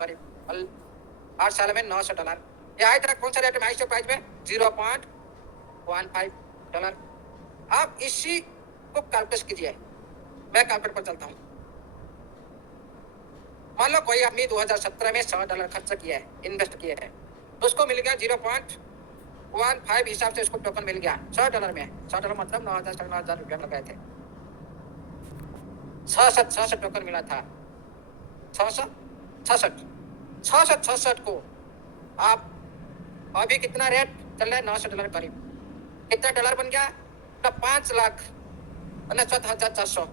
करीब 8 साल में $900। ये आया था कौन सा रेट में, आईसीओ प्राइस में $0.15। आप इसी को कैलकुलेट कीजिए, मैं कैलकुलेट पर चलता हूँ। मान लो कोई आदमी 2017 में $100 खर्च किया है, इन्वेस्ट किया है, तो उसको मिल गया 0.15 हिसाब से उसको टोकन मिल गया $100 में। $100 मतलब 9,000 रुपया लगाए थे, 66 टोकन मिला था। 666 को आप अभी कितना रेट चल रहा है, $900 करीब, कितना डॉलर बन गया ना, 5,69,400,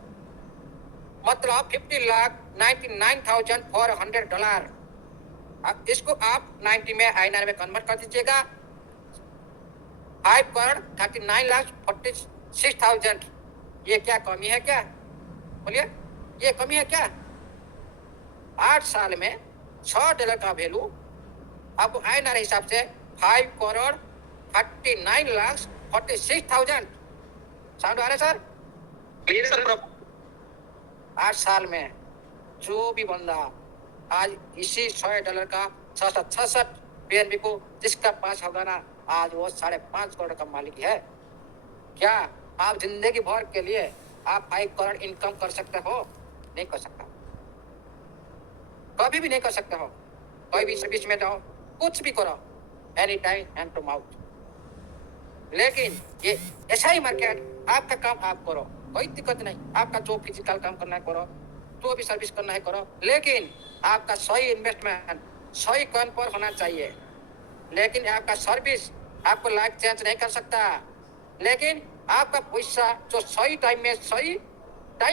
मतलब $50,99,400। अब इसको आप 90 में INR में कन्वर्ट कर दीजिएगा, 5,39,46,000। ये क्या कमी है क्या, बोलिए, ये कमी है क्या? 8 साल में $6 का वैल्यू आपको INR हिसाब से 5,39,46,000 साउंड आ रहा है सर? Clear sir? 8 साल में जो भी बंदा आज इसी $100 का 666 BNB को जिसका पास होगा ना, आज वो 5.5 करोड़ का मालिक है। क्या आप जिंदगी भर के लिए आप 5 करोड़ इनकम कर सकते हो? नहीं कर सकता, कभी भी नहीं कर सकते हो। कोई भी सर्विस में जाओ, कुछ भी करो, any time hand to mouth. लेकिन ये ऐसा ही मार्केट, आपका काम आप करो, कोई दिक्कत नहीं, आपका जो फिजिकल काम करना है करो, जो भी सर्विस करना है करो, लेकिन आपका सही इन्वेस्टमेंट सही कौन पर होना चाहिए। लेकिन आपका सर्विस आपको लाइफ चेंज नहीं कर सकता, लेकिन आपका पैसा जो सही टाइम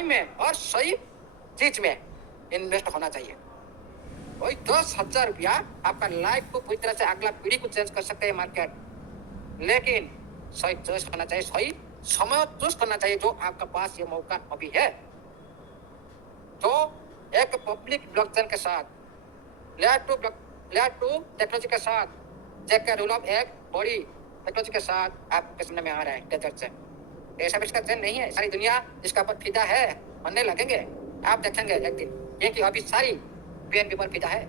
में और सही चीज में इन्वेस्ट होना चाहिए। वही 10,000 रुपया आपका लाइफ को पूरी तरह से अगला पीढ़ी को चेंज कर सकते हैं मार्केट। लेकिन सही चॉइस करना चाहिए, सही समय चूज करना चाहिए। जो आपका पास ये मौका अभी है, जो एक पब्लिक ब्लॉकचेन के साथ, लेयर टू टेक्नोलॉजी के साथ, जेके रूल ऑफ एक बड़ी टेक्नोलॉजी के साथ आपके सामने में आ रहा है डेजर्ट चेन। ऐसा भी इसका चेन नहीं है, सारी दुनिया जिसका पर फिदा है, बनने लगेंगे, आप देखेंगे एक दिन। क्योंकि अभी सारी BNB पर फिदा है,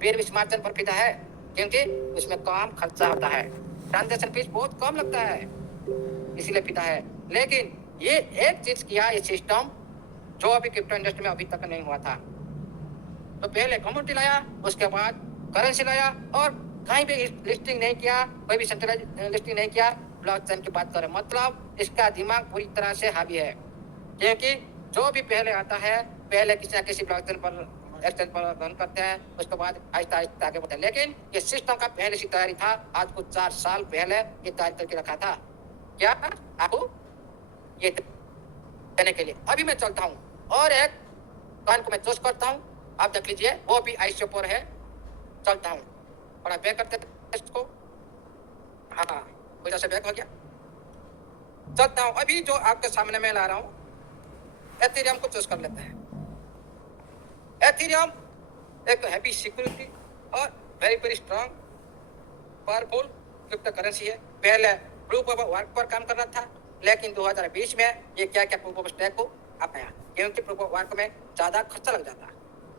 BNB स्मार्ट चेन पर फिदा है, क्योंकि उसमें कम खर्चा होता है, ट्रांजेक्शन फीस बहुत कम लगता है, इसीलिए फिदा है। लेकिन ये एक चीज किया, ये सिस्टम जो अभी क्रिप्टो इंडस्ट्री में अभी तक नहीं हुआ था। तो पहले कम्युनिटी लाया, उसके बाद करेंसी लाया, और कहीं भी लिस्टिंग नहीं किया, कोई भी सेंट्रलाइज लिस्टिंग नहीं किया। ब्लॉकचेन की बात करें, मतलब इसका दिमाग पूरी तरह से हावी है, क्योंकि जो भी पहले आता है, पहले किसी न किसी ब्लॉकचेन पर एक्सचेंज पर रन करते हैं, उसके बाद आहिस्ता आहिस्ता आगे बढ़ते हैं। लेकिन ये सिस्टम का पहले से तैयारी था, आज कुछ 4 साल पहले ये तैयारी करके रखा था। क्या आपको ये देने के लिए अभी मैं चलता हूँ और एक कॉइन को मैं चूज करता हूँ, आप देख लीजिए, वो भी ICO पर है। चलता हूँ, थोड़ा बैक करते इसको, हाँ वजह से बैक हो गया। चलता हूँ, अभी जो आपके सामने मैं ला रहा हूँ, एथेरियम को चूज कर लेते हैं। एथेरियम एक हैवी सिक्योरिटी और very very strong powerful crypto currency है। पहले प्रूफ ऑफ वर्क पर काम कर रहा था, लेकिन 2020 में ये क्या प्रूफ ऑफ स्टेक को अपनाया, क्योंकि प्रूफ ऑफ वर्क में ज़्यादा खर्चा लग जाता,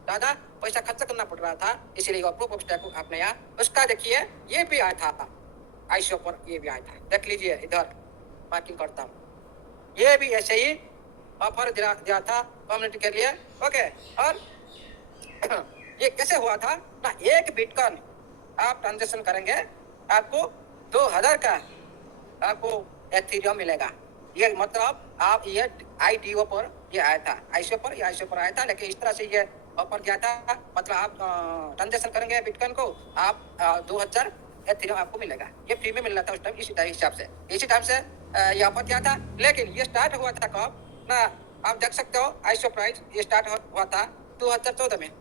ज़्यादा पैसा खर्चा करना पड़ रहा था, इसीलिए वो प्रूफ ऑफ स्टेक को अपनाया। उसका देखिए ये भी आया था ICO पर, ये भी आया था, देख लीजिए, इधर मार्किंग करता हूँ, ये भी ऐसे ही ऑफर दिया था कम्युनिटी के लिए। ओके, और ये कैसे हुआ था ना, एक बिटकॉइन आप ट्रांजेक्शन करेंगे, आपको 2,000 का आपको एथेरियम मिलेगा। ये मतलब आप ये IDO पर ये आया था, ICO पर, ये ICO पर आया था, लेकिन इस तरह से ये ऑफर किया था, मतलब आप ट्रांजेक्शन करेंगे बिटकॉइन को, आप 2,000 एथेरियम आपको मिलेगा। ये फ्री में मिल रहा था उस टाइम, इसी हिसाब से, इसी टाइम से ये ऑफर किया था। लेकिन ये स्टार्ट हुआ था कब ना, आप देख सकते हो ICO प्राइस ये स्टार्ट हुआ था 2014 में,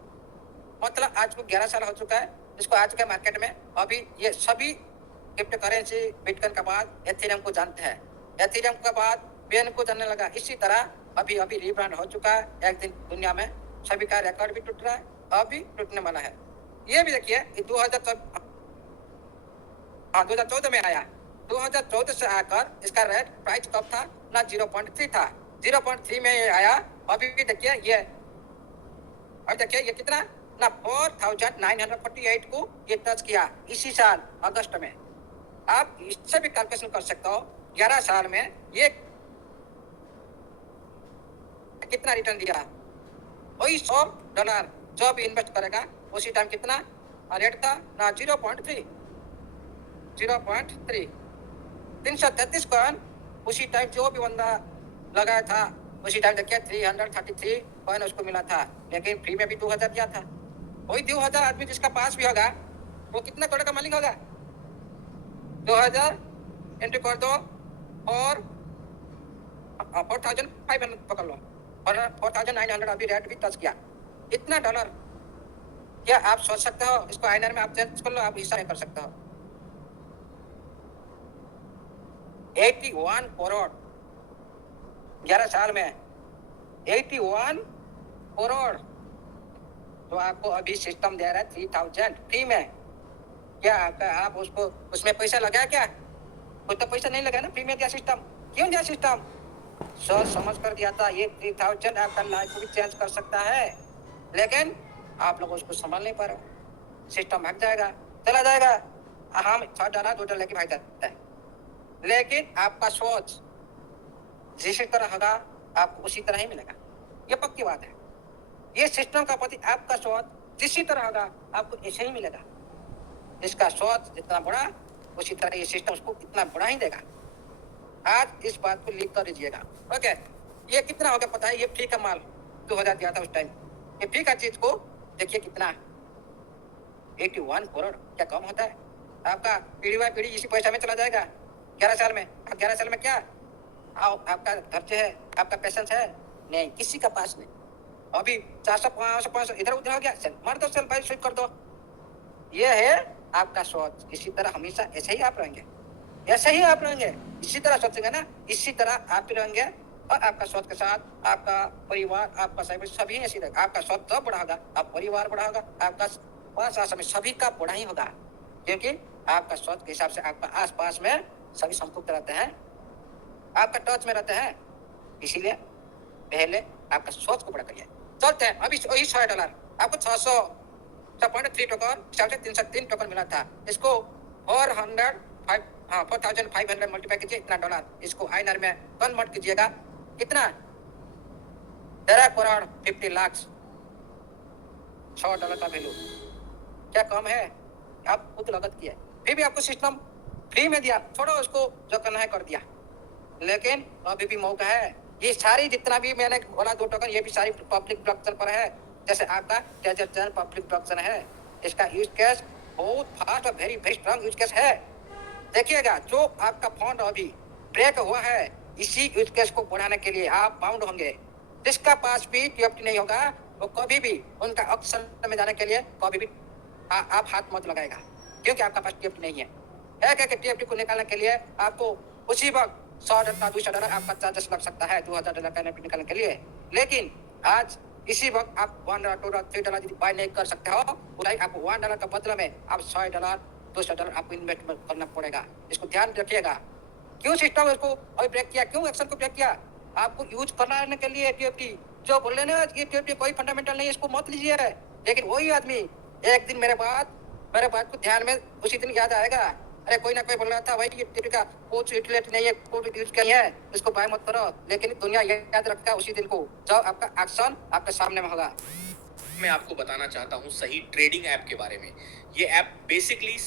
मतलब आज को 11 साल हो चुका है इसको आ चुका है मार्केट में। अभी ये सभी क्रिप्टो करेंसी बिटकॉइन के बाद एथेरियम को जानते हैं, एथेरियम के बाद BNB को जानने लगा। इसी तरह अभी रीब्रांड हो चुका है, एक दिन दुनिया में सभी का रिकॉर्ड भी टूट रहा है, अभी टूटने वाला है। ये भी देखिए 2014 में आया, 2014 से आकर इसका रेट प्राइस कब था ना, 0.3 था, 0.3 में ये आया। अभी भी देखिए ये, अभी देखिए ये कितना ना 4948 को ये टच किया इसी साल अगस्त में। आप इससे भी कैलकुलेशन कर सकते हो 11 साल में ये कितना रिटर्न दिया। वही $100 जो भी इन्वेस्ट करेगा उसी टाइम कितना रेट था ना 0.3 333 कॉइन उसी टाइम जो भी बंदा लगाया था उसी टाइम देखिए 333 कॉइन उसको मिला था, लेकिन फ्री में भी 2000 दिया था। वही 2000 आदमी जिसका पास भी होगा वो कितना करोड़ का मालिक होगा। 2000 एंट्री कर दो और 4500 पकड़ लो और 4900 अभी रेट भी टच किया। इतना डॉलर क्या आप सोच सकते हो। इसको आईएनआर में आप चेंज कर लो, आप हिसाब कर सकते हो। 81 करोड़ 11 साल में 81 करोड़ तो आपको अभी सिस्टम दे रहा है 3000 फ्री में। क्या आप उसको उसमें पैसा लगाया क्या? कोई तो पैसा नहीं लगा ना, फ्री में दिया सिस्टम। क्यों दिया सिस्टम? सोच समझ कर दिया था ये 3000 आपका लाइफ को भी चेंज कर सकता है, लेकिन आप लोग उसको संभाल नहीं पा रहे हो। सिस्टम भाग जाएगा, चला जाएगा, हम $6 $2 लेके भाग जाता है। लेकिन आपका सोच जिस तरह होगा आपको उसी तरह ही मिलेगा, ये पक्की बात है। ये सिस्टम का प्रति आपका सोच जिस तरह होगा आपको ऐसे ही मिलेगा। इसका सोच जितना बड़ा उसी तरह ये सिस्टम उसको इतना बड़ा ही देगा। आज इस बात को लिख कर दीजिएगा। ओके, ये कितना होगा पता है? ये फ्री का माल 2000 दिया था उस टाइम, ये फ्री का चीज को देखिए कितना 81 करोड़। क्या कम होता है? आपका पीढ़ी बाय पीढ़ी इसी पैसा में चला जाएगा 11 साल में। 11 साल में क्या आपका खर्चे है, आपका पेशेंस है नहीं, किसी का पास नहीं। अभी 400 500 इधर उधर हो गया, मार दो, चल भाई स्विच कर दो। ये है आपका सोच। इसी तरह हमेशा ऐसे ही आप रहेंगे, ऐसे ही आप रहेंगे। इसी तरह सोचेंगे ना, इसी तरह आप भी रहेंगे और आपका सोच के साथ आपका परिवार, आपका सभी ऐसी रहेगा। आपका सोच जब बड़ा होगा आप परिवार बड़ा होगा, आपका पास में सभी का बड़ा ही होगा, क्योंकि आपका सोच के हिसाब से आपका आसपास में सभी संतुष्ट रहते हैं, आपका टच में रहते हैं। इसीलिए पहले आपका सोच को बड़ा करिए। चलते हैं अभी वही $100 आपको 600.3 टोकन 303 टोकन मिला था। इसको 4500 मल्टीप्लाई कीजिए, इतना डॉलर। इसको आईएनआर में कन्वर्ट कीजिएगा, कितना 13 करोड़ 50 लाख। $100 का वैल्यू क्या कम है? आप खुद लागत की है, फिर भी आपको सिस्टम फ्री में दिया, थोड़ा उसको जो करना है कर दिया, लेकिन अभी भी मौका है। ये सारी जितना भी मैंने बोला 2 टोकन, ये भी सारी पब्लिक ब्लॉकचेन पर है। जैसे आपका ट्रेजर चैन पब्लिक ब्लॉकचेन है, इसका यूज केस बहुत फास्ट और very very strong use case है। देखिएगा जो आपका फंड अभी ब्रेक हुआ है, इसी यूज केस को बढ़ाने के लिए आप बाउंड होंगे। जिसका पास भी टीएफटी नहीं होगा वो कभी भी उनका ऑप्शन में जाने के लिए कभी भी आप हाथ मत लगाएगा, क्योंकि आपका पास टीएफटी नहीं है। क्या टीएफटी को निकालने के लिए आपको उसी वक्त $100 $200 आपका चार्जेस लग सकता है $2000 का एनएफटी निकालने के लिए। लेकिन आज इसी वक्त आप $1 $2 $3 यदि बाय नहीं कर सकते हो, आपको $1 का बदले में आप $100 $200 आपको इन्वेस्टमेंट करना पड़ेगा। इसको ध्यान रखिएगा। क्यों सिस्टम इसको अभी ब्रेक किया, क्यों एक्शन को ब्रेक किया? आपको यूज कराने के लिए टीएफटी। जो बोल रहे ना ये टीएफटी कोई फंडामेंटल नहीं, इसको मत लीजिए। लेकिन वही आदमी एक दिन मेरे बात को ध्यान में उसी दिन याद आएगा, अरे कोई ना कोई बोल रहा था भाई ये टीएफटी का कुछ यूटिलिटी नहीं है, कुछ यूज नहीं है, इसको बाय मत करो। लेकिन दुनिया याद रखता है उसी दिन को जब आपका एक्शन आपके सामने में होगा। मैं आपको बताना चाहता हूँ सही ट्रेडिंग ऐप के बारे में। ये ऐप बेसिकली